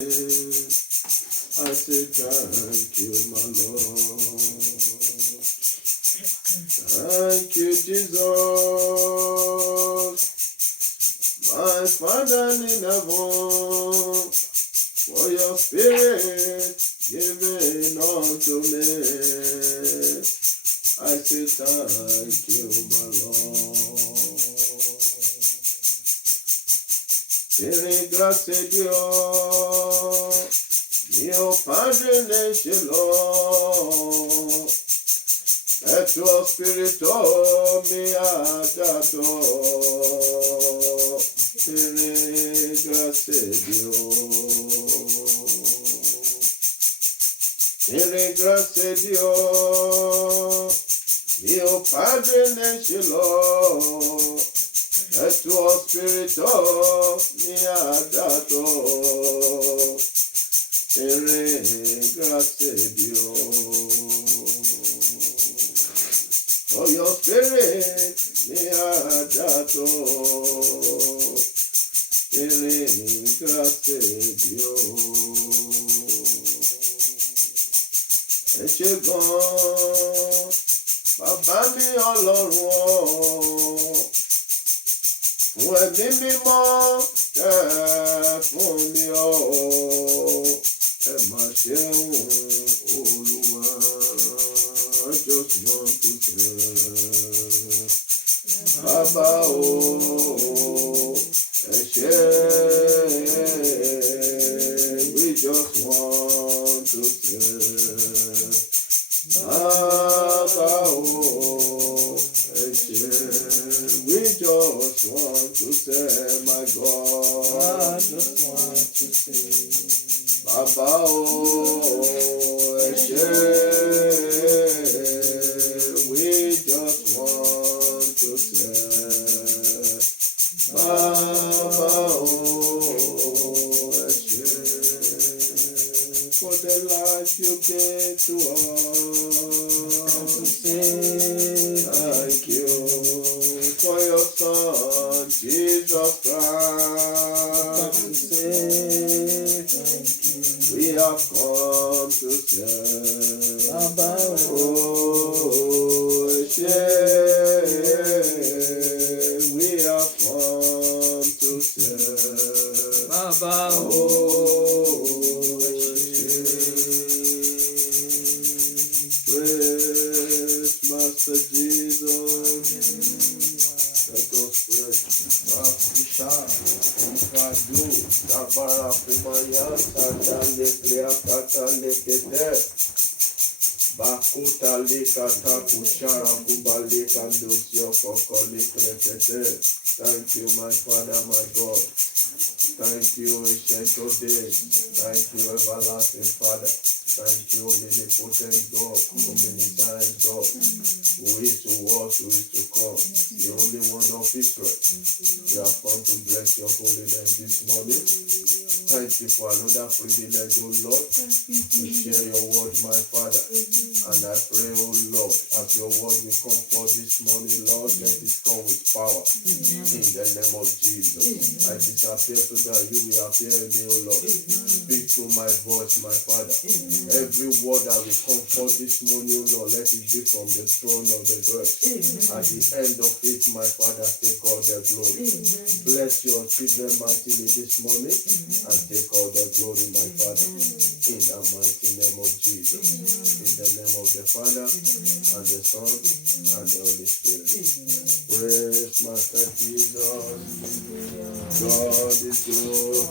I say thank you, my Lord. Thank you, Jesus, my Father in heaven, for your spirit given unto me. I say thank you, my Lord. Per grazie Dio, mio Padre nel cielo, e tuo spirito mi ha dato. Per grazie Dio, per grazie Dio, mio Padre nel cielo, e tuo spirito mi ha dato. Grazie Dio. For your spirit mi ha dato. Grazie Dio. Ẹ ṣé gan-an, bàbá mi Ọlọ́run, fún ẹ̀mí mímọ́ tẹ́ fún mi ọ́. Ẹ má ṣeun Olúwa, I just want to say, Bàbá o, ẹ ṣé, we just want to say, Bàbá o, ẹ ṣé, we just want to say, my God, I just want to say, Bàbá o, ẹ ṣé, we just want to say, Bàbá o, ẹ ṣé, for the life you gave to us. to say, Thank you for your Son, Jesus Christ. to say, thank you. We have come to say, Baba, oh, ṣé. We have come to say, Baba, oh, ṣé. Praise Master Jesus. Let us pray. Bakusha, Ikadu, Dabara Kumaya, Sadale, Kleakata, Lekete, Bakuta, Lekata, Kushara, Kubale, Kandosio, Kokole, Krekete. Thank you, my Father, my God. Thank you, Ancient of Days. Thank you, Everlasting Father. Thank you, omnipotent God, omniscient God, who is to was, who is to come, the only one of Israel. We have come to bless your holy name this morning. Thank you for another privilege, O Lord, to share your word, my Father. And I pray, O Lord, as your word will come forth this morning, Lord, let it come with power. In the name of Jesus. I disappear so that you will appear in me, O Lord. Speak through my voice, my Father. Every word that will come forth this morning, O Lord, let it be from the throne of the grace. At the end of it, my Father, take all the glory. Bless your children mightily this morning and take all the glory, my Father. In the mighty name of Jesus. In the name of the Father and the Son and the Holy Spirit. Praise Master Jesus. God is good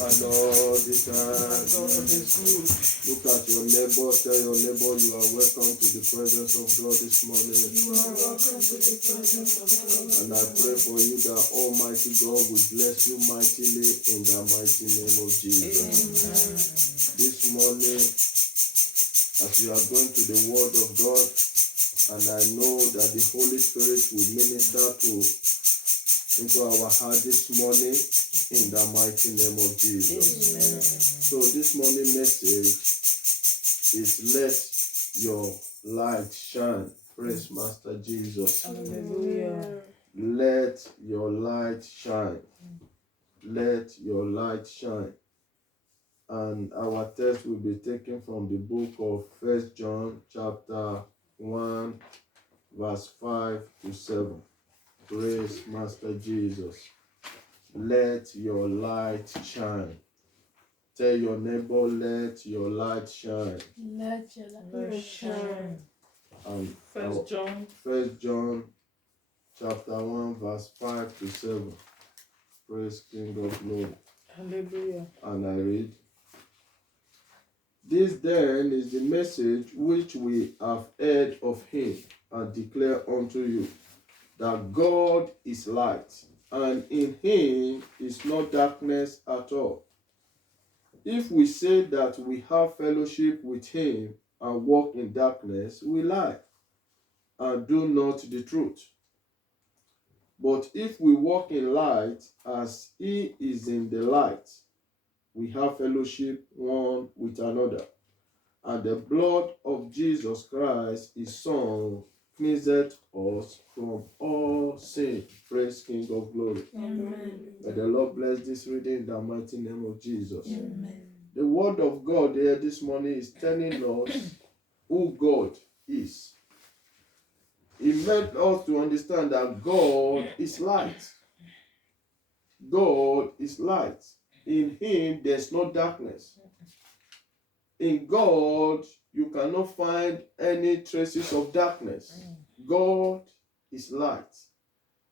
and all the time. God is good. Look at your neighbor, tell your neighbor you are welcome to the presence of God this morning. You are welcome to the presence of God. And I pray for you that Almighty God will bless you mightily in the mighty name of Jesus. Amen. This morning, as we are going to the Word of God, and I know that the Holy Spirit will minister into our heart this morning in the mighty name of Jesus. Amen. So this morning message is let your light shine. Praise Master Jesus. Hallelujah. Let your light shine. Let your light shine. And our text will be taken from the book of 1 John chapter 1 verse 5 to 7. Praise Master Jesus. Let your light shine. Tell your neighbor, let your light shine. Let your light shine. And First John. 1 John chapter 1 verse 5 to 7. Praise King of Glory. Hallelujah. And I read, this then is the message which we have heard of him and declare unto you, that God is light, and in him is no darkness at all. If we say that we have fellowship with him and walk in darkness, we lie and do not the truth. But if we walk in light as he is in the light, we have fellowship one with another. And the blood of Jesus Christ, his Son, cleanseth us from all sin. Praise King of Glory. Amen. May the Lord bless this reading in the mighty name of Jesus. Amen. The word of God here this morning is telling us who God is. He made us to understand that God is light. God is light. In him there's no darkness. In God, you cannot find any traces of darkness. God is light.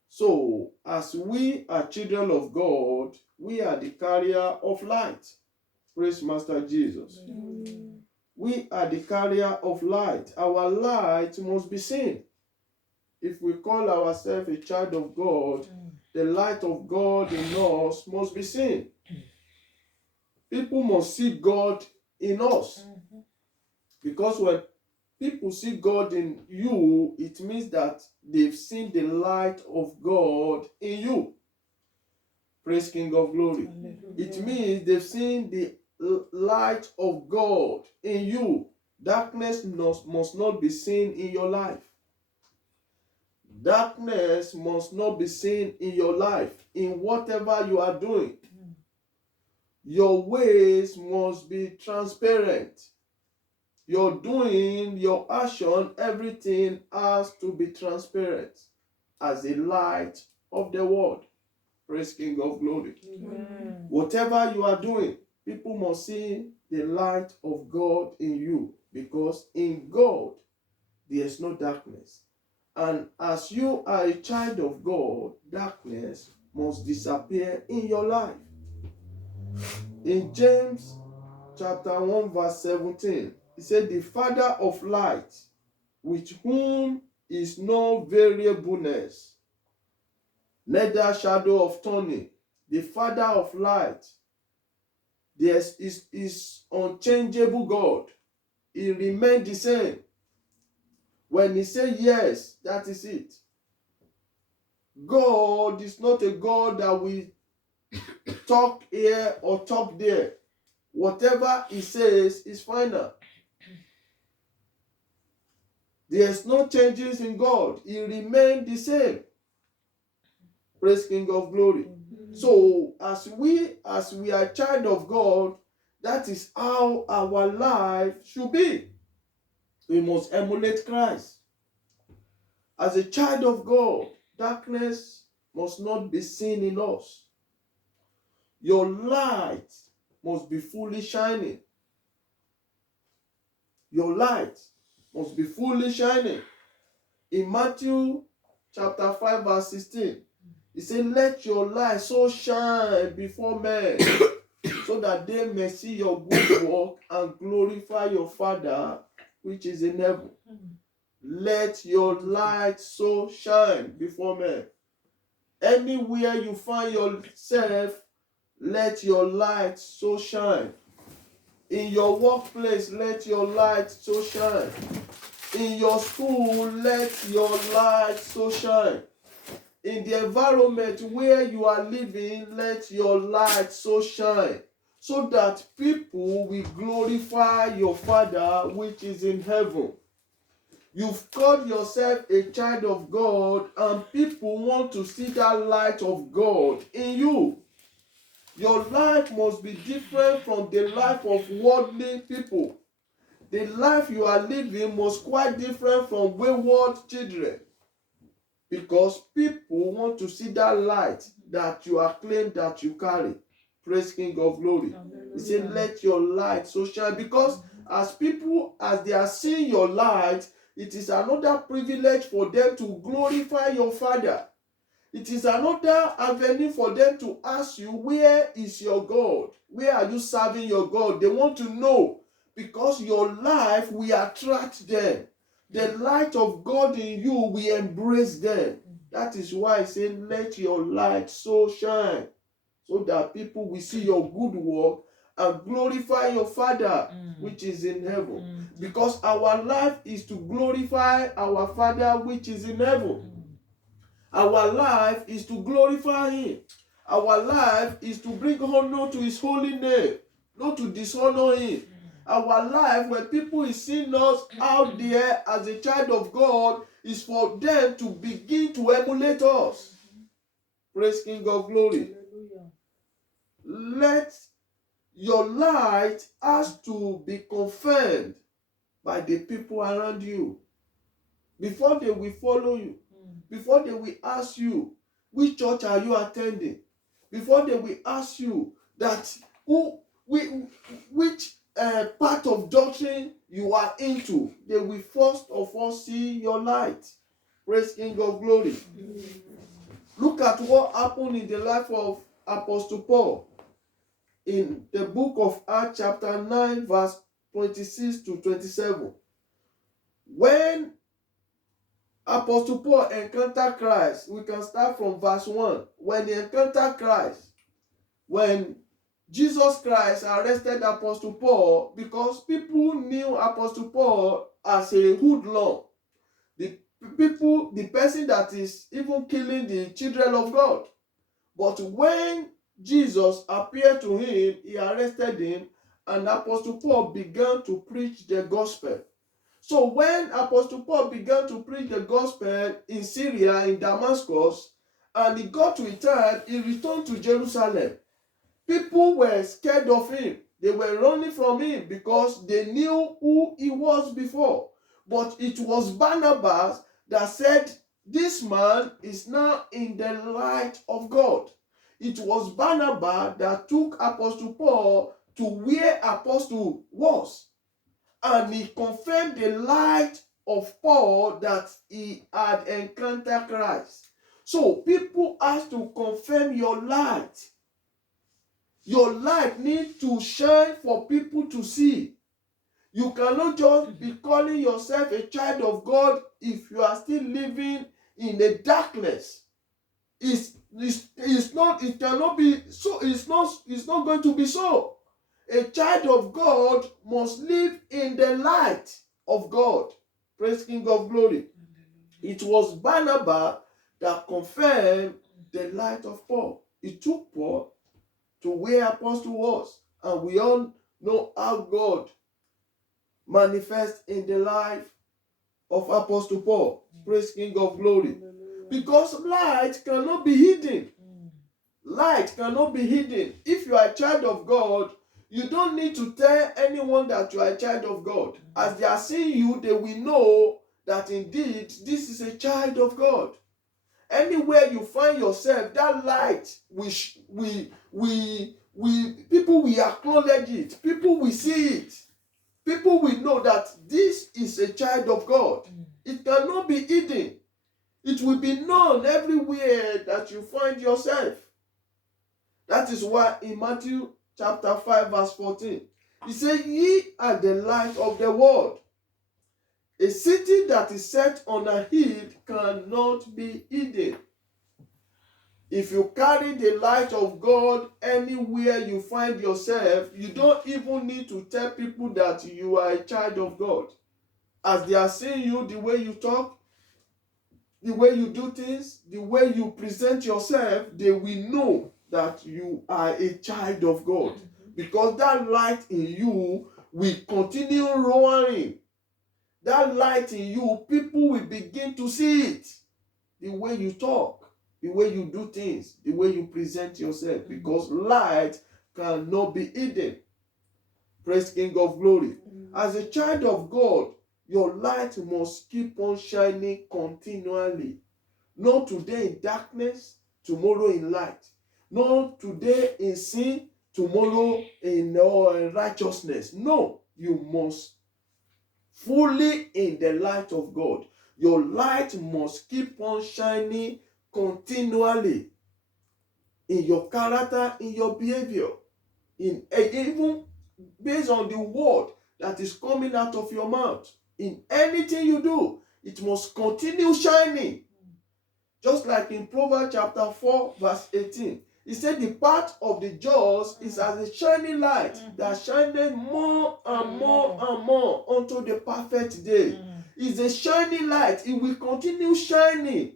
So, as we are children of God, we are the carrier of light. Praise Master Jesus. We are the carrier of light. Our light must be seen. If we call ourselves a child of God, the light of God in us must be seen. People must see God in us. Because when people see God in you, it means that they've seen the light of God in you. Praise King of Glory. It means they've seen the light of God in you. Darkness must not be seen in your life. Darkness must not be seen in your life, in whatever you are doing. Your ways must be transparent. Your doing, your action, everything has to be transparent as a light of the world. Praise King of Glory. Amen. Whatever you are doing, people must see the light of God in you, because in God there is no darkness. And as you are a child of God, darkness must disappear in your life. In James chapter 1 verse 17, he said, the Father of light, with whom is no variableness, neither shadow of turning. The Father of light, there is unchangeable God. He remained the same. When he said yes, that is it. God is not a God that we talk here or talk there. Whatever he says is final. There's no changes in God. He remained the same. Praise King of Glory. So as we are child of God, that is how our life should be. We must emulate Christ. As a child of God, darkness must not be seen in us. Your light must be fully shining. Your light must be fully shining. In Matthew chapter 5 verse 16, he said, let your light so shine before men, so that they may see your good work and glorify your Father which is in heaven. Let your light so shine before men. Anywhere you find yourself, let your light so shine. In your workplace, let your light so shine. In your school, let your light so shine. In the environment where you are living, let your light so shine, so that people will glorify your Father which is in heaven. You've called yourself a child of God, and people want to see that light of God in you. Your life must be different from the life of worldly people. The life you are living must quite different from wayward children. Because people want to see that light that you are claimed that you carry. Praise King of Glory. He said, let your light so shine. Because as people, as they are seeing your light, it is another privilege for them to glorify your Father. It is another avenue for them to ask you, where is your God? Where are you serving your God? They want to know, because your life will attract them. The light of God in you will embrace them. That is why I say, let your light so shine, so that people will see your good work and glorify your Father which is in heaven. Because our life is to glorify our Father which is in heaven. Our life is to glorify Him. Our life is to bring honor to His holy name, not to dishonor Him. Our life, when people is seeing us out there as a child of God, is for them to begin to emulate us. Praise King of Glory. Let your light has to be confirmed by the people around you before they will follow you. Before they will ask you, which church are you attending? Before they will ask you that which part of doctrine you are into, they will first of all see your light. Praise King of Glory. Look at what happened in the life of Apostle Paul in the book of Acts chapter 9 verse 26 to 27. When Apostle Paul encountered Christ, we can start from verse 1. When he encountered Christ, when Jesus Christ arrested Apostle Paul, because people knew Apostle Paul as a hoodlum, the person that is even killing the children of God. But when Jesus appeared to him, he arrested him, and Apostle Paul began to preach the gospel. So when Apostle Paul began to preach the gospel in Syria, in Damascus, and he got to Italian, he returned to Jerusalem. People were scared of him. They were running from him because they knew who he was before. But it was Barnabas that said, this man is now in the light of God. It was Barnabas that took Apostle Paul to where Apostle was. And he confirmed the light of Paul that he had encountered Christ. So people have to confirm your light. Your light needs to shine for people to see. You cannot just be calling yourself a child of God if you are still living in the darkness. It's not going to be so. A child of God must live in the light of God. Praise King of Glory. It was Barnabas that confirmed the light of Paul. It took Paul to where Apostle was. And we all know how God manifests in the life of Apostle Paul. Praise King of Glory. Because light cannot be hidden. Light cannot be hidden. If you are a child of God, you don't need to tell anyone that you are a child of God. As they are seeing you, they will know that indeed this is a child of God. Anywhere you find yourself, that light people will acknowledge it. People will see it. People will know that this is a child of God. It cannot be hidden. It will be known everywhere that you find yourself. That is why in Matthew chapter 5 verse 14, he said, ye are the light of the world. A city that is set on a hill cannot be hidden. If you carry the light of God anywhere you find yourself, you don't even need to tell people that you are a child of God. As they are seeing you, the way you talk, the way you do things, the way you present yourself, they will know that you are a child of God. Because that light in you will continue roaring. That light in you, people will begin to see it. The way you talk, the way you do things, the way you present yourself, because light cannot be hidden. Praise King of Glory. As a child of God, your light must keep on shining continually. Not today in darkness, tomorrow in light. Not today in sin, tomorrow in righteousness. No, you must fully in the light of God. Your light must keep on shining continually in your character, in your behavior, even based on the word that is coming out of your mouth. In anything you do, it must continue shining. Just like in Proverbs chapter 4, verse 18. He said the path of the just is as a shining light that shineth more and more and more unto the perfect day. It's a shining light. It will continue shining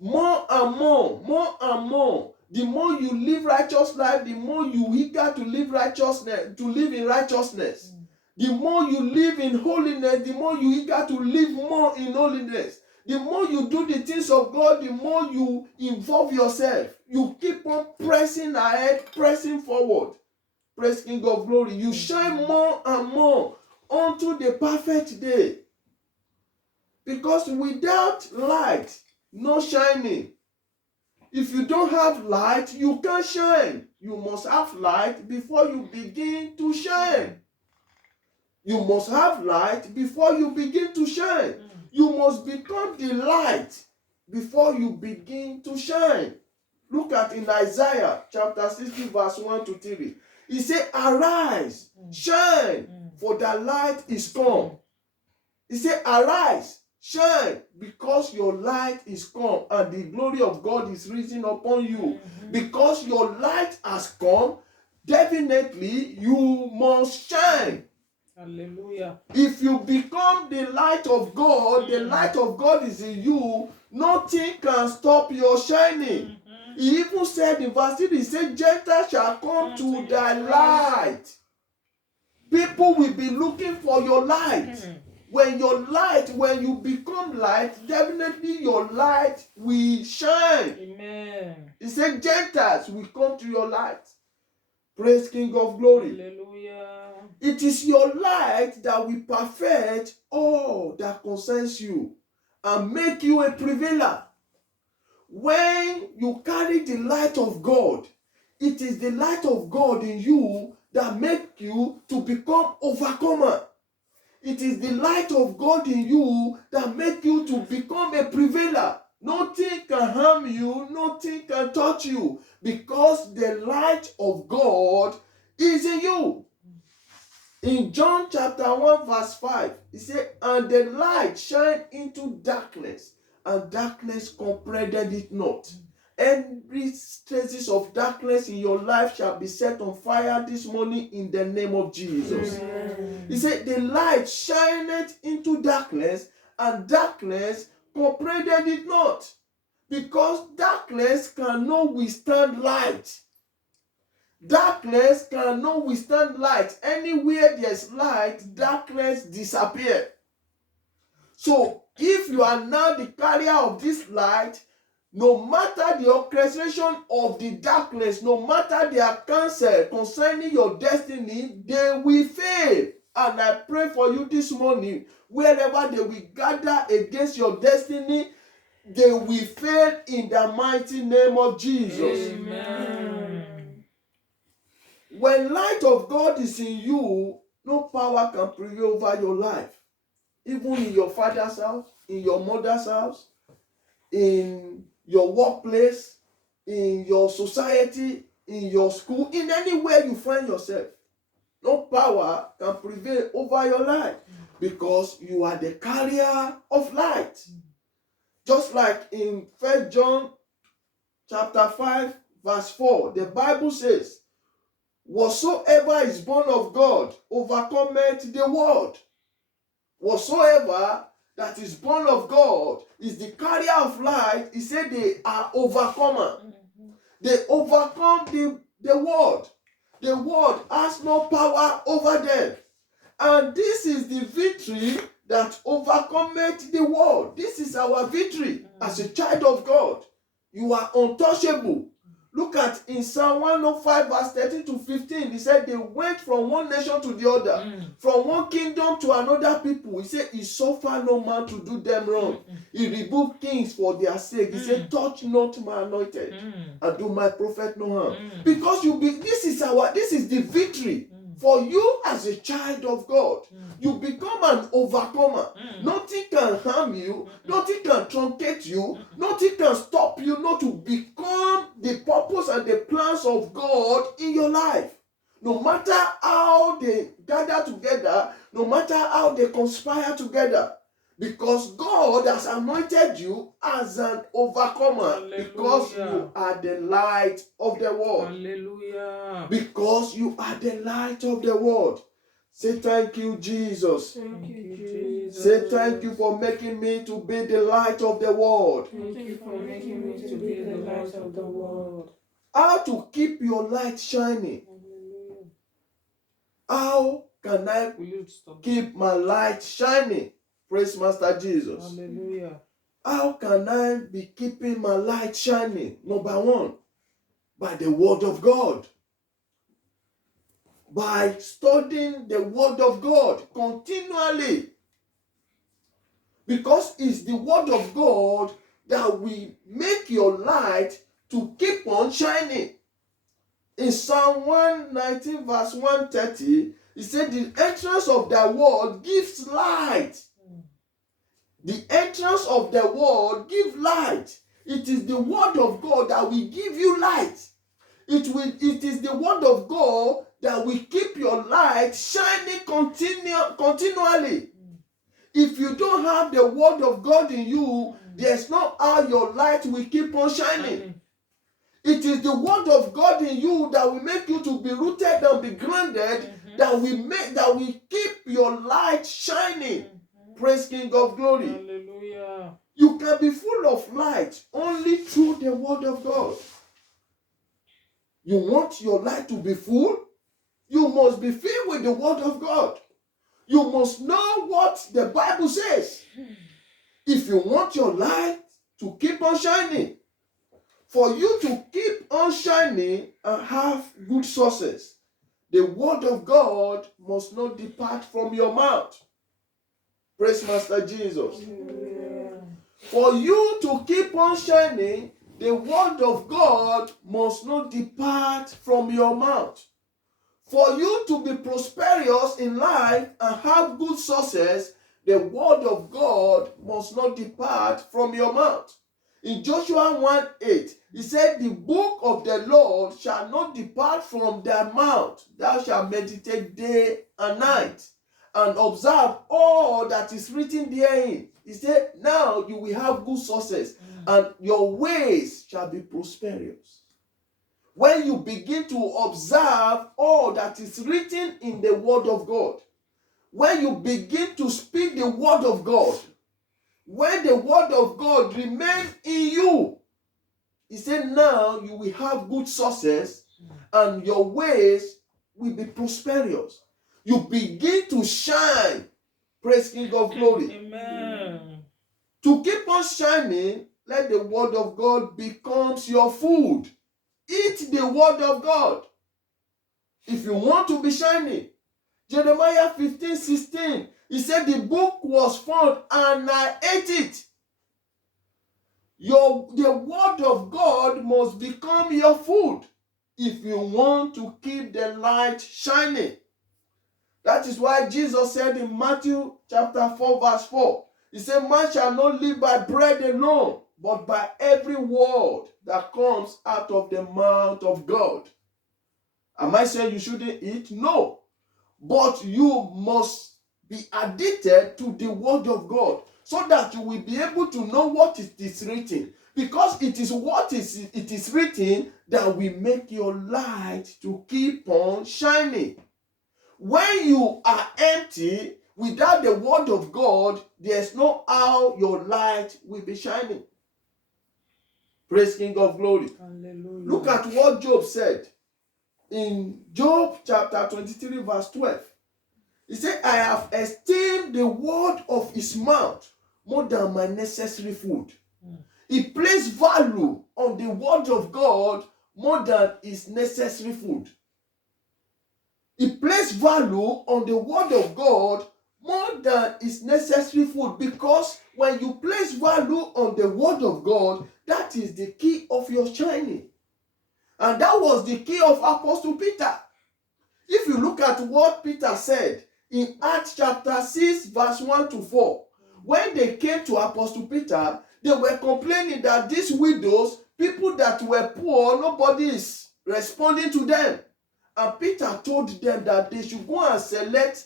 more and more, more and more. The more you live righteous life, the more you eager to live righteousness, to live in righteousness. The more you live in holiness, the more you eager to live more in holiness. The more you do the things of God, the more you involve yourself. You keep on pressing ahead, pressing forward. Praise King of Glory. You shine more and more unto the perfect day. Because without light, no shining. If you don't have light, you can't shine. You must have light before you begin to shine. You must have light before you begin to shine. You must become the light before you begin to shine. Look at in Isaiah chapter 60 verse 1 to 3. He said, arise, shine, for the light is come. He said, arise, shine, because your light is come and the glory of God is risen upon you. Because your light has come, definitely you must shine. Hallelujah. If you become the light of God, the light of God is in you, nothing can stop your shining. He even said in verse 3, he said, Gentiles shall come to thy light. People will be looking for your light. When you become light, definitely your light will shine. Amen. He said, Gentiles will come to your light. Praise King of Glory. Hallelujah. It is your light that will perfect all that concerns you and make you a prevailer. When you carry the light of God, it is the light of God in you that makes you to become overcomer. It is the light of God in you that makes you to become a prevailer. Nothing can harm you, nothing can touch you, because the light of God is in you. In John chapter 1 verse 5, he said, and the light shined into darkness, and darkness comprehended it not. Every traces of darkness in your life shall be set on fire this morning in the name of Jesus. Amen. He said, the light shined into darkness, and darkness comprehended it not. Because darkness cannot withstand light. Darkness cannot withstand light. Anywhere there's light, darkness disappears. So, if you are now the carrier of this light, no matter the orchestration of the darkness, no matter their counsel concerning your destiny, they will fail. And I pray for you this morning, wherever they will gather against your destiny, they will fail in the mighty name of Jesus. Amen. When light of God is in you, no power can prevail over your life. Even in your father's house, in your mother's house, in your workplace, in your society, in your school, in anywhere you find yourself. No power can prevail over your life because you are the carrier of light. Just like in 1 John chapter 5 verse 4, the Bible says, whatsoever is born of God overcometh the world. Whatsoever that is born of God is the carrier of light. He said they are overcomer. They overcome the world. The world has no power over them. And this is the victory that overcometh the world. This is our victory as a child of God. You are untouchable. Look at in Psalm 105 verse 13 to 15. He said they went from one nation to the other, from one kingdom to another people. He said he suffered no man to do them wrong. He rebuked kings for their sake. He said, touch not my anointed and do my prophet no harm. Because this is the victory for you as a child of God. You become an overcomer. Nothing can harm you. Nothing can truncate you. Nothing can stop you not to become the purpose and the plans of God in your life. No matter how they gather together, no matter how they conspire together. Because God has anointed you as an overcomer. Hallelujah. Because you are the light of the world. Hallelujah. Because you are the light of the world. Say thank you, Jesus. Thank you, Jesus. Say thank you for making me to be the light of the world. Thank you for making me to be the light of the world. How to keep your light shining? Hallelujah. How can I Will you stop? keep my light shining? Praise Master Jesus. Hallelujah. How can I be keeping my light shining? Number one, by the word of God. By studying the word of God continually. Because it's the word of God that will make your light to keep on shining. In Psalm 119 verse 130, he said the entrance of thy word gives light. The entrance of the word gives light. It is the word of God that will give you light. It is the word of God that will keep your light shining continually. If you don't have the word of God in you, there's no how your light will keep on shining. It is the word of God in you that will make you to be rooted and be grounded, that will keep your light shining. Praise King of Glory. Hallelujah. You can be full of light only through the word of God. You want your light to be full? You must be filled with the word of God. You must know what the Bible says. If you want your light to keep on shining, for you to keep on shining and have good sources, the word of God must not depart from your mouth. Praise Master Jesus. Hallelujah. For you to keep on shining, the word of God must not depart from your mouth. For you to be prosperous in life and have good sources, the word of God must not depart from your mouth. In Joshua 1:8, he said, the book of the Lord shall not depart from thy mouth. Thou shalt meditate day and night, and observe all that is written therein. He said, now you will have good sources, and your ways shall be prosperous. When you begin to observe all that is written in the word of God, when you begin to speak the word of God, when the word of God remains in you, he said, now you will have good sources and your ways will be prosperous. You begin to shine. Praise King of Glory. Amen. To keep on shining, let the word of God becomes your food. Eat the word of God. If you want to be shining. Jeremiah 15:16. He said the book was found and I ate it. The word of God must become your food if you want to keep the light shining. That is why Jesus said in Matthew chapter 4 verse 4, he said, man shall not live by bread alone, but by every word that comes out of the mouth of God. Am I saying you shouldn't eat? No. But you must be addicted to the word of God so that you will be able to know what it is written. Because it is what it is written that will make your light to keep on shining. When you are empty without the word of God, there's no how your light will be shining. Praise King of Glory. Hallelujah. Look at what Job said in Job chapter 23 verse 12. He said, I have esteemed the word of his mouth more than my necessary food. He placed value on the word of God more than his necessary food. He placed value on the word of God more than his necessary food, because when you place value on the word of God, that is the key of your shining. And that was the key of Apostle Peter. If you look at what Peter said in Acts chapter 6 verse 1 to 4, when they came to Apostle Peter, they were complaining that these widows, people that were poor, nobody is responding to them. And Peter told them that they should go and select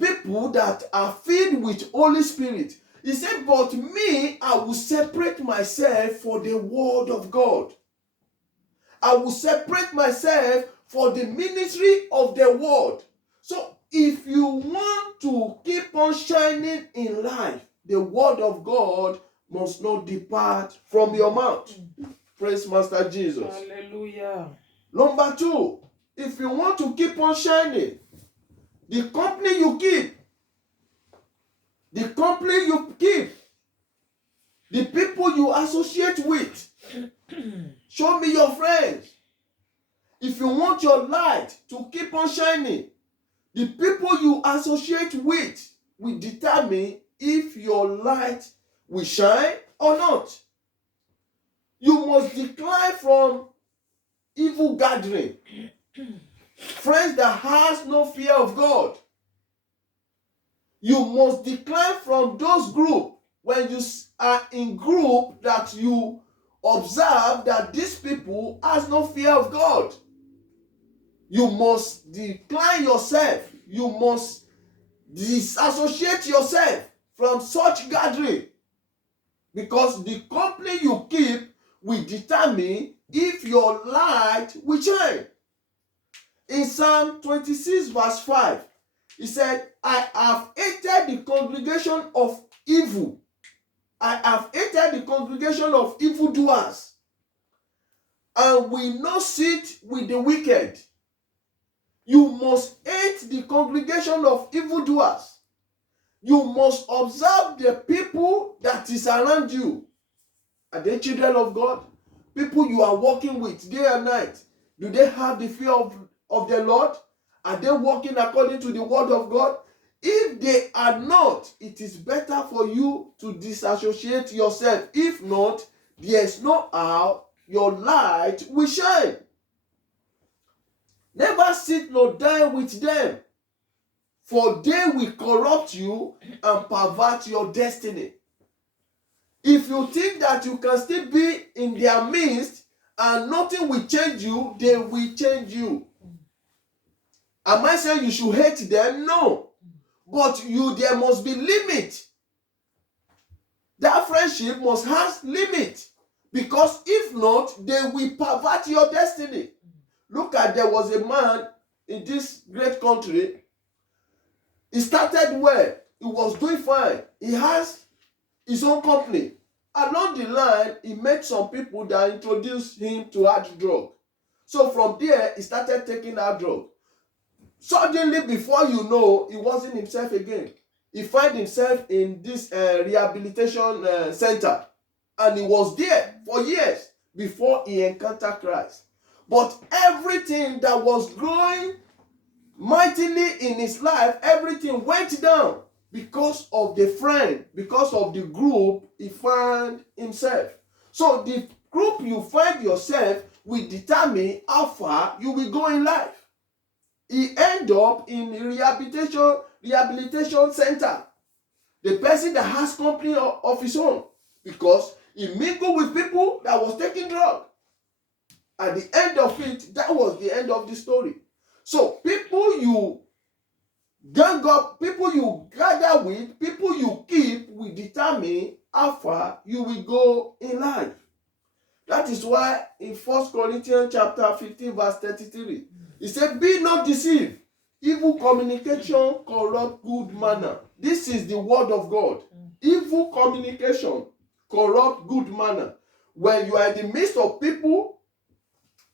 people that are filled with Holy Spirit. He said, but me, I will separate myself for the word of God. I will separate myself for the ministry of the word. So if you want to keep on shining in life, the word of God must not depart from your mouth. Praise Master Jesus. Hallelujah. Number 2, if you want to keep on shining, the company you keep, the people you associate with, show me your friends. If you want your light to keep on shining, the people you associate with will determine if your light will shine or not. You must decline from evil gathering. Friends that has no fear of God. You must decline from those groups. When you are in group that you observe that these people has no fear of God, you must decline yourself. You must disassociate yourself from such gathering, because the company you keep will determine if your light will shine. In Psalm 26 verse 5, he said, I have hated the congregation of evil. I have hated the congregation of evildoers, and will not sit with the wicked. You must hate the congregation of evildoers. You must observe the people that is around you. Are they children of God? People you are working with day and night. Do they have the fear of the Lord? Are they walking according to the word of God? If they are not, it is better for you to disassociate yourself. If not, there is no how your light will shine. Never sit nor dine with them, for they will corrupt you and pervert your destiny. If you think that you can still be in their midst and nothing will change you, they will change you. Am I saying you should hate them? No. But there must be limit. That friendship must have limit. Because if not, they will pervert your destiny. Look at, there was a man in this great country. He started well. He was doing fine. He has his own company. Along the line, he met some people that introduced him to hard drug. So from there, he started taking hard drug. Suddenly, before you know, he wasn't himself again. He found himself in this rehabilitation center. And he was there for years before he encountered Christ. But everything that was growing mightily in his life, everything went down because of the friend, because of the group he found himself. So the group you find yourself will determine how far you will go in life. He ended up in a rehabilitation center. The person that has company of his own, because he mingled with people that was taking drugs. At the end of it, that was the end of the story. So people you gang up, people you gather with, people you keep will determine how far you will go in life. That is why in 1 Corinthians chapter 15 verse 33, he said, be not deceived. Evil communication corrupt good manner. This is the word of God. Evil communication corrupt good manner. When you are in the midst of people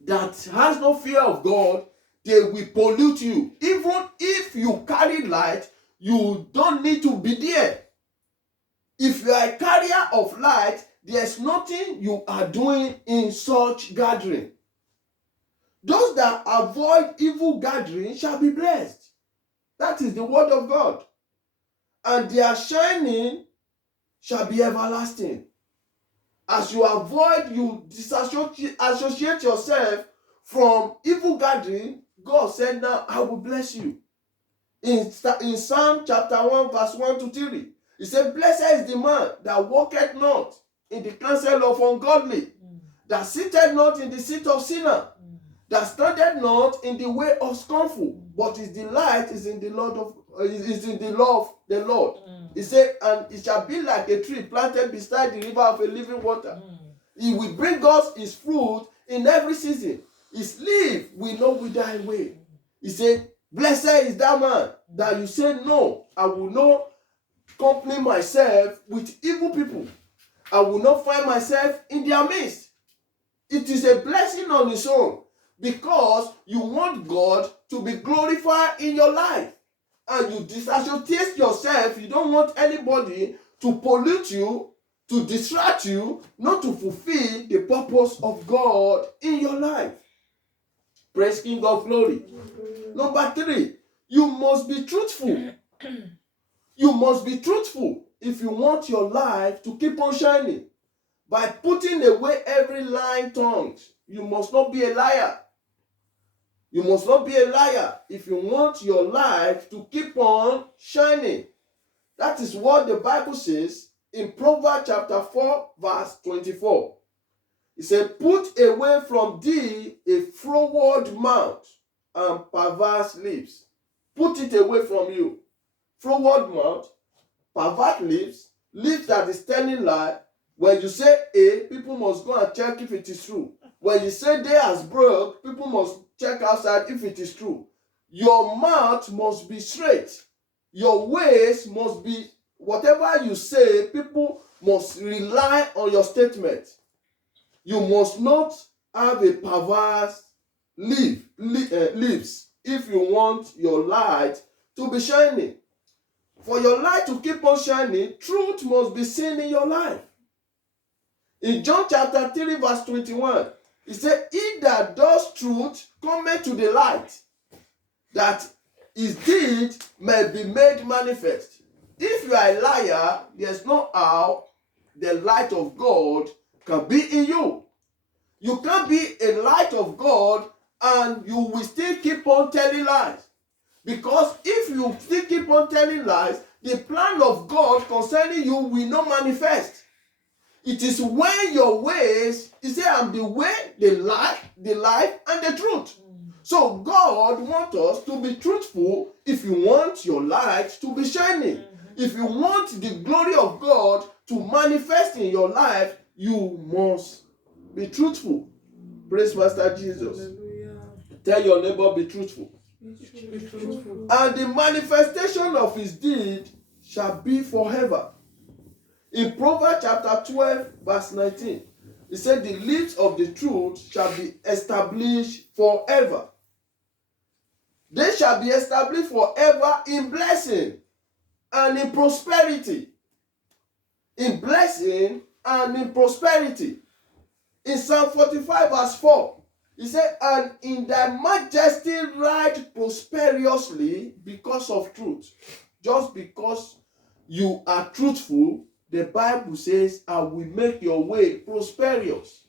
that has no fear of God, they will pollute you. Even if you carry light, you don't need to be there. If you are a carrier of light, there's nothing you are doing in such gathering. Those that avoid evil gathering shall be blessed. That is the word of God. And their shining shall be everlasting. As you avoid, you disassociate yourself from evil gathering, God said, now I will bless you. In Psalm chapter 1, verse 1 to 3, he said, blessed is the man that walketh not in the counsel of ungodly, that sitteth not in the seat of sinner, that standeth not in the way of scornful, but his delight is in the is in the law of the Lord. He said, and it shall be like a tree planted beside the river of a living water. He will bring us his fruit in every season. His leaf will not wither away. He said, blessed is that man that you say, no, I will not accompany myself with evil people. I will not find myself in their midst. It is a blessing on its own, because you want God to be glorified in your life. And you disassociate yourself. You don't want anybody to pollute you, to distract you, not to fulfill the purpose of God in your life. Praise King of Glory. Number 3, you must be truthful. You must be truthful if you want your life to keep on shining. By putting away every lying tongue, you must not be a liar. You must not be a liar if you want your life to keep on shining. That is what the Bible says in Proverbs chapter 4, verse 24. It says, put away from thee a froward mouth and perverse lips. Put it away from you. Froward mouth, perverse lips, lips that is telling lie. When you say A, people must go and check if it is true. When you say they has broke, people must check outside if it is true. Your mouth must be straight. Your ways must be, whatever you say, people must rely on your statement. You must not have a perverse lips if you want your light to be shining. For your light to keep on shining, truth must be seen in your life. In John chapter 3, verse 21, he said, he that does truth cometh to the light, that his deed may be made manifest. If you are a liar, there's no how the light of God can be in you. You can't be a light of God and you will still keep on telling lies. Because if you still keep on telling lies, the plan of God concerning you will not manifest. It is when your ways, he said, I'm the way, the life, and the truth. So God wants us to be truthful if you want your light to be shining. If you want the glory of God to manifest in your life, you must be truthful. Praise Master Jesus. Hallelujah. Tell your neighbor, be truthful. Be truthful. And the manifestation of his deed shall be forever. In Proverbs chapter 12, verse 19, it said, the lips of the truth shall be established forever. They shall be established forever in blessing and in prosperity. In blessing and in prosperity. In Psalm 45, verse 4, he said, and in thy majesty ride prosperously because of truth. Just because you are truthful, the Bible says, I will make your way prosperous.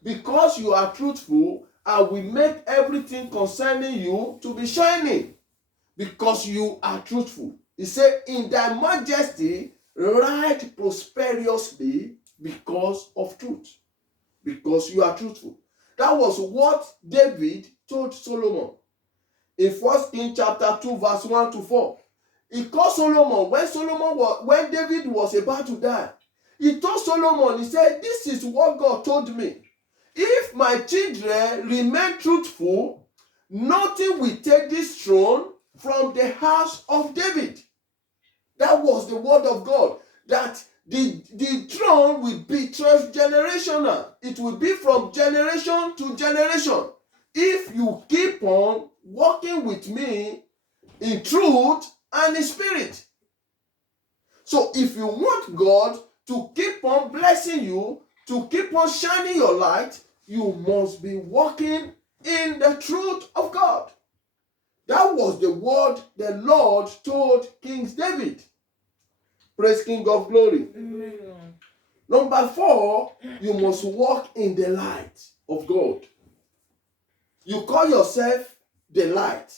Because you are truthful, I will make everything concerning you to be shining. Because you are truthful. He said, in thy majesty, ride prosperously because of truth. Because you are truthful. That was what David told Solomon. In 1 Kings chapter 2, verse 1 to 4. He called Solomon, when David was about to die, he told Solomon, he said, this is what God told me. If my children remain truthful, nothing will take this throne from the house of David. That was the word of God. That the throne will be transgenerational. It will be from generation to generation. If you keep on walking with me in truth and in spirit. So if you want God to keep on blessing you, to keep on shining your light, you must be walking in the truth of God. That was the word the Lord told King David. Praise King of Glory. Amen. Number 4, you must walk in the light of God. You call yourself the light,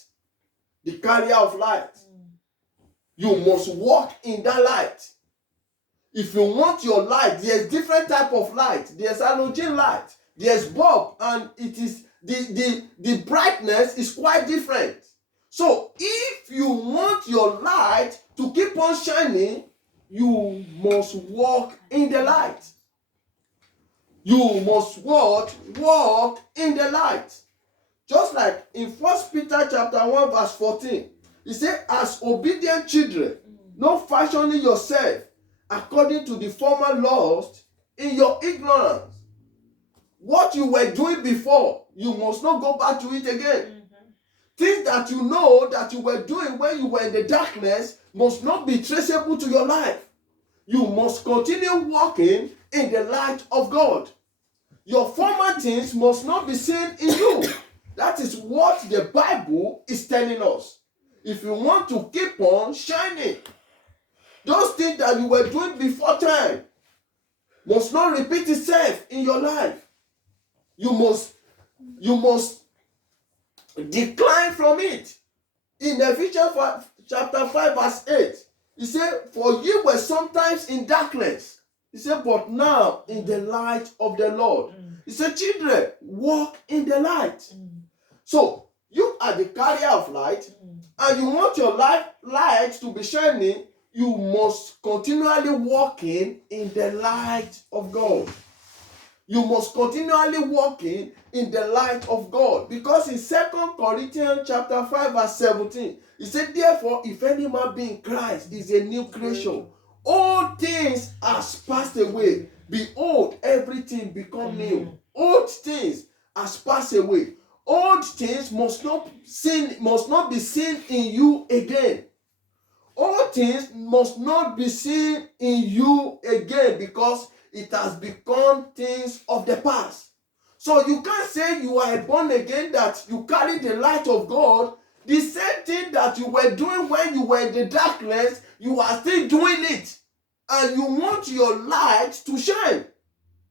the carrier of light. You must walk in that light. If you want your light, there's different type of light. There's halogen light, there's bulb, and it is the brightness is quite different. So if you want your light to keep on shining, you must walk in the light. You must walk in the light. Just like in 1 Peter chapter 1 verse 14, he said, as obedient children, not fashioning yourself according to the former lust in your ignorance. What you were doing before, you must not go back to it again. Things that you know that you were doing when you were in the darkness must not be traceable to your life. You must continue walking in the light of God. Your former things must not be seen in you. That is what the Bible is telling us. If you want to keep on shining, those things that you were doing before time must not repeat itself in your life. You must decline from it. In Ephesians chapter 5 verse 8, he said, for ye were sometimes in darkness. He said, but now in the light of the Lord. He said, children, walk in the light. So, you are the carrier of light, and you want your light to be shining, you must continually walk in the light of God. You must continually walk in the light of God. Because in 2 Corinthians chapter 5 verse 17, he said, therefore, if any man be in Christ, is a new creation. All things are passed away. Behold, everything become new. Old things are passed away. Old things must not be seen in you again. All things must not be seen in you again because it has become things of the past. So you can't say you are born again, that you carry the light of God. The same thing that you were doing when you were in the darkness, you are still doing it. And you want your light to shine.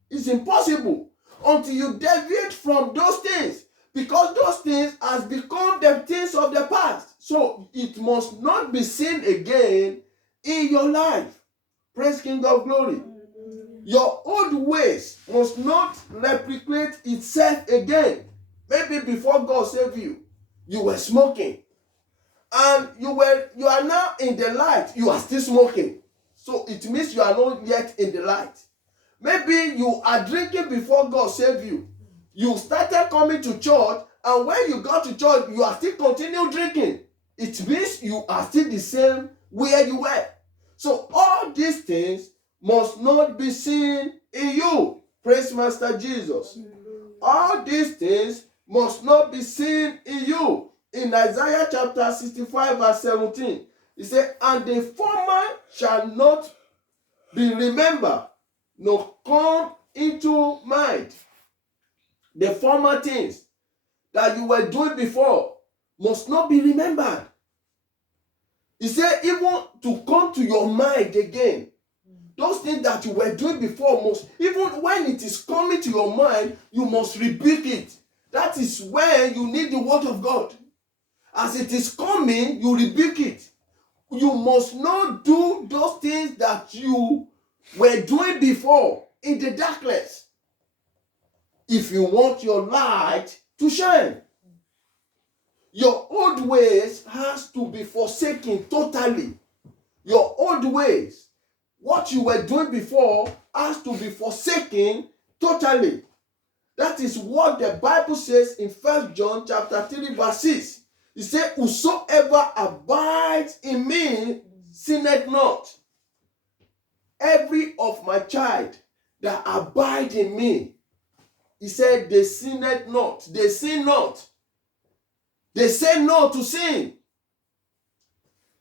It's impossible until you deviate from those things. Because those things has become the things of the past. So it must not be seen again in your life. Praise King of Glory. Your old ways must not replicate itself again. Maybe before God saved you, you were smoking. And you are now in the light, you are still smoking. So it means you are not yet in the light. Maybe you are drinking before God saved you. You started coming to church, and when you got to church, you are still continue drinking. It means you are still the same where you were. So all these things must not be seen in you. Praise Master Jesus. All these things must not be seen in you. In Isaiah chapter 65 verse 17, he said, and the former shall not be remembered, nor come into mind. The former things that you were doing before must not be remembered. He said, even to come to your mind again. Those things that you were doing before must, even when it is coming to your mind, you must rebuke it. That is when you need the word of God. As it is coming, you rebuke it. You must not do those things that you were doing before in the darkness. If you want your light to shine, your old ways has to be forsaken totally. Your old ways, what you were doing before, has to be forsaken totally. That is what the Bible says in 1 John chapter 3 verse 6. It says, whosoever abides in me sinneth not. Every of my child that abide in me, he said, they sinneth not. They sin not. They say no to sin.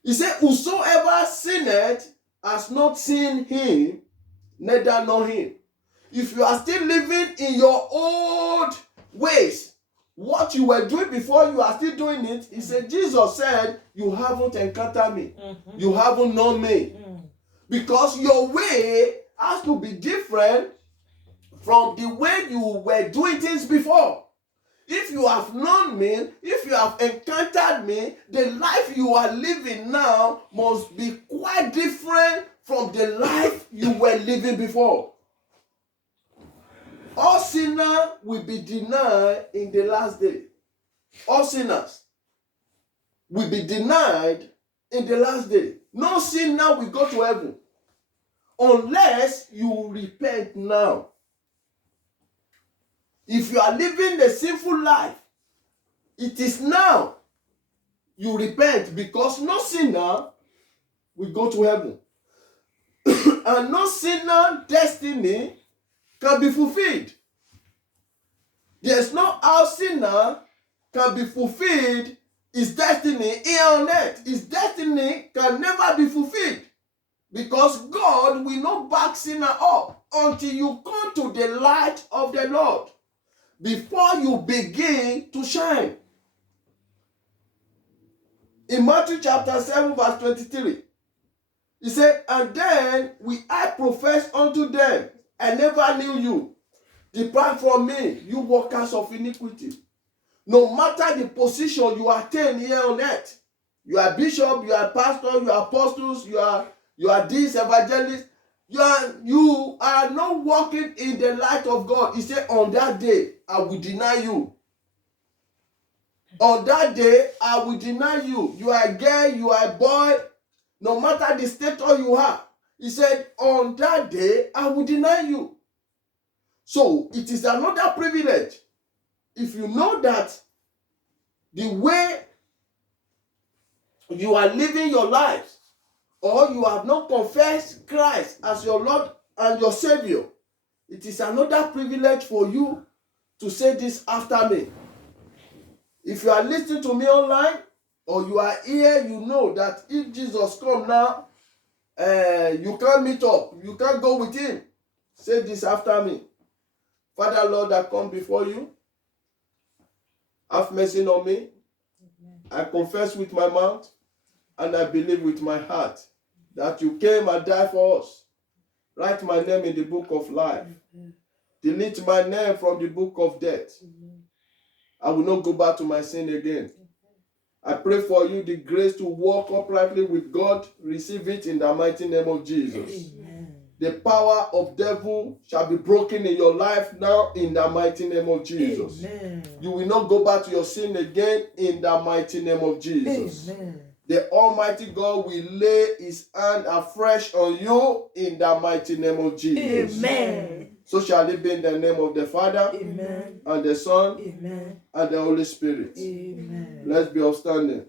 He said, whosoever sinneth has not seen him neither know him. If you are still living in your old ways, what you were doing before, you are still doing it. He said, Jesus said, you haven't encountered me. You haven't known me. Because your way has to be different from the way you were doing things before. If you have known me, if you have encountered me, the life you are living now must be quite different from the life you were living before. All sinners will be denied in the last day. All sinners will be denied in the last day. No sinner will go to heaven unless you repent now. If you are living a sinful life, it is now you repent, because no sinner will go to heaven. And no sinner destiny can be fulfilled. There's no how sinner can be fulfilled his destiny here on earth. His destiny can never be fulfilled, because God will not back sinner up until you come to the light of the Lord before you begin to shine. In Matthew chapter 7 verse 23, he said, and then I profess unto them, I never knew you. Depart from me, you workers of iniquity. No matter the position you attain here on earth, you are bishop, you are pastor, you are apostles, you are this evangelist, you are not walking in the light of God. He said, on that day, I will deny you. On that day, I will deny you. You are a girl, you are a boy, no matter the status you have. He said, on that day, I will deny you. So, it is another privilege. If you know that the way you are living your life, or you have not confessed Christ as your Lord and your Savior, it is another privilege for you to say this after me. If you are listening to me online, or you are here, you know that if Jesus comes now, you can't meet up, you can't go with him. Say this after me. Father, Lord, I come before you. Have mercy on me. I confess with my mouth and I believe with my heart that you came and died for us. Write my name in the book of life. Delete my name from the book of death. I will not go back to my sin again. I pray for you the grace to walk uprightly with God. Receive it in the mighty name of Jesus. Amen. The power of devil shall be broken in your life now in the mighty name of Jesus. Amen. You will not go back to your sin again in the mighty name of Jesus. Amen. The Almighty God will lay his hand afresh on you in the mighty name of Jesus. Amen. So shall it be in the name of the Father, amen, and the Son, amen, and the Holy Spirit. Amen. Let's be upstanding.